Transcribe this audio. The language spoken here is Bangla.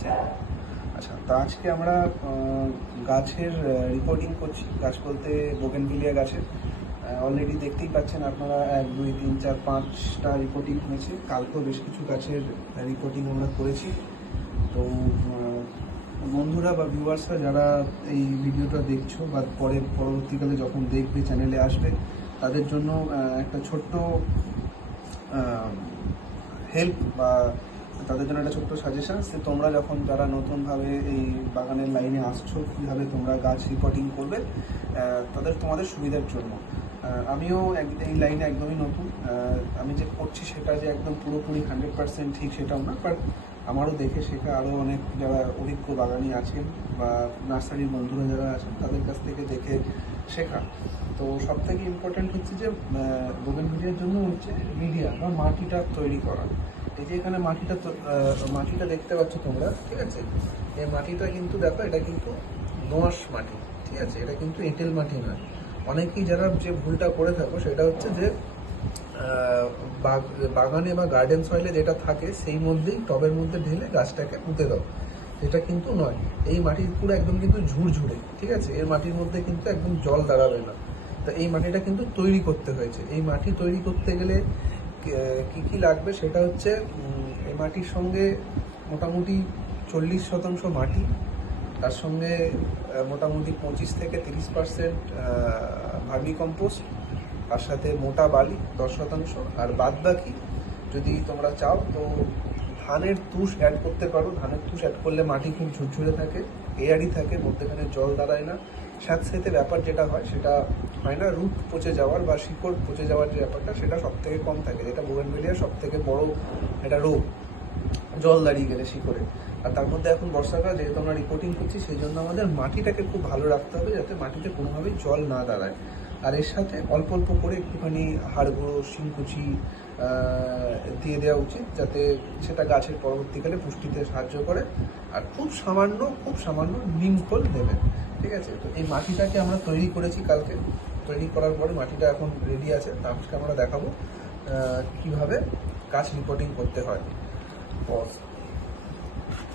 হয়েছে। আচ্ছা, তো আজকে আমরা গাছের রিপোর্টিং করছি। গাছ বলতে বোগেনভিলিয়া গাছের। অলরেডি দেখতেই পাচ্ছেন আপনারা 1, 2, 3, 4, 5টা রিপোর্টিং হয়েছে। কালকেও বেশ কিছু গাছের রিপোর্টিং আমরা করেছি। তো বন্ধুরা বা ভিউয়ার্সরা যারা এই ভিডিওটা দেখছো বা পরবর্তীকালে যখন দেখবে চ্যানেলে আসবে, তাদের জন্য একটা ছোট্ট হেল্প বা তাদের জন্য একটা ছোট্ট সাজেশন যে তোমরা যখন যারা নতুনভাবে এই বাগানের লাইনে আসছো, কীভাবে তোমরা গাছ রিপোর্টিং করবে তোমাদের সুবিধার জন্য। আমিও এই লাইনে একদমই নতুন। আমি যে করছি সেটা যে একদম পুরোপুরি 100% ঠিক সেটাও না, বাট আমারও দেখে শেখা আরও অনেক যারা অভিজ্ঞ বাগানি আছেন বা নার্সারির বন্ধুরা যারা আছেন তাদের কাছ থেকে দেখে শেখা। তো সব থেকে ইম্পর্টেন্ট হচ্ছে যে বোগেনভিলিয়ার জন্য হচ্ছে মিডিয়া বা মাটিটা তৈরি করা। এই যে এখানে মাটিটা দেখতে পাচ্ছ তোমরা, ঠিক আছে? এই মাটিটা কিন্তু দেখো, এটা কিন্তু দোআঁশ মাটি, ঠিক আছে? এটা কিন্তু এঁটেল মাটি নয়। অনেকেই যারা যে ভুলটা করে থাকো সেটা হচ্ছে যে বাগানে বা গার্ডেন সয়েলে যেটা থাকে সেই মধ্যেই টবের মধ্যে ঢেলে গাছটাকে পুঁতে দাও। এটা কিন্তু নয়। এই মাটির পুরো একদম কিন্তু ঝুরঝুরে, ঠিক আছে? এর মাটির মধ্যে কিন্তু একদম জল দাঁড়াবে না। তো এই মাটিটা কিন্তু তৈরি করতে হয়েছে। এই মাটি তৈরি করতে গেলে কি কি লাগবে সেটা হচ্ছে এই মাটির সঙ্গে মোটামুটি 40% মাটি, তার সঙ্গে মোটামুটি 25 থেকে 30% ভার্মি কম্পোস্ট, তার সাথে মোটা বালি 10%, আর বাদ বাকি যদি তোমরা চাও তো ধানের তুষ অ্যাড করতে পারো। ধানের তুষ অ্যাড করলে মাটি খুব ঝুরঝুরে থাকে, এয়ারি থাকে, মধ্যেখানে জল দাঁড়ায় না। স্যাঁতস্যাঁতে ব্যাপার যেটা হয় সেটা হয় না, রুট পচে যাওয়ার বা শিকড় পচে যাওয়ার যে ব্যাপারটা সেটা সব থেকে কম থাকে, যেটা বোগেনভিলিয়ার সব থেকে বড় একটা রোগ, জল দাঁড়িয়ে গেলে শিকড়ে। আর তার মধ্যে এখন বর্ষাকাল, যেহেতু আমরা রিপোর্টিং করছি, সেই জন্য আমাদের মাটিটাকে খুব ভালো রাখতে হবে যাতে মাটিতে কোনোভাবেই জল না দাঁড়ায়। আর এর সাথে অল্প অল্প করে একটুখানি হাড় গুঁড়ো, শিংকুচি দিয়ে দেওয়া উচিত, যাতে সেটা গাছের পরবর্তীকালে পুষ্টিতে সাহায্য করে। আর খুব সামান্য নিমখোল দেবেন, ঠিক আছে? তো এই মাটিটাকে আমরা তৈরি করেছি কালকে। তৈরি করার পরে মাটিটা এখন রেডি আছে। আজকে আমরা দেখাবো কিভাবে গাছ রিপোর্টিং করতে হয়।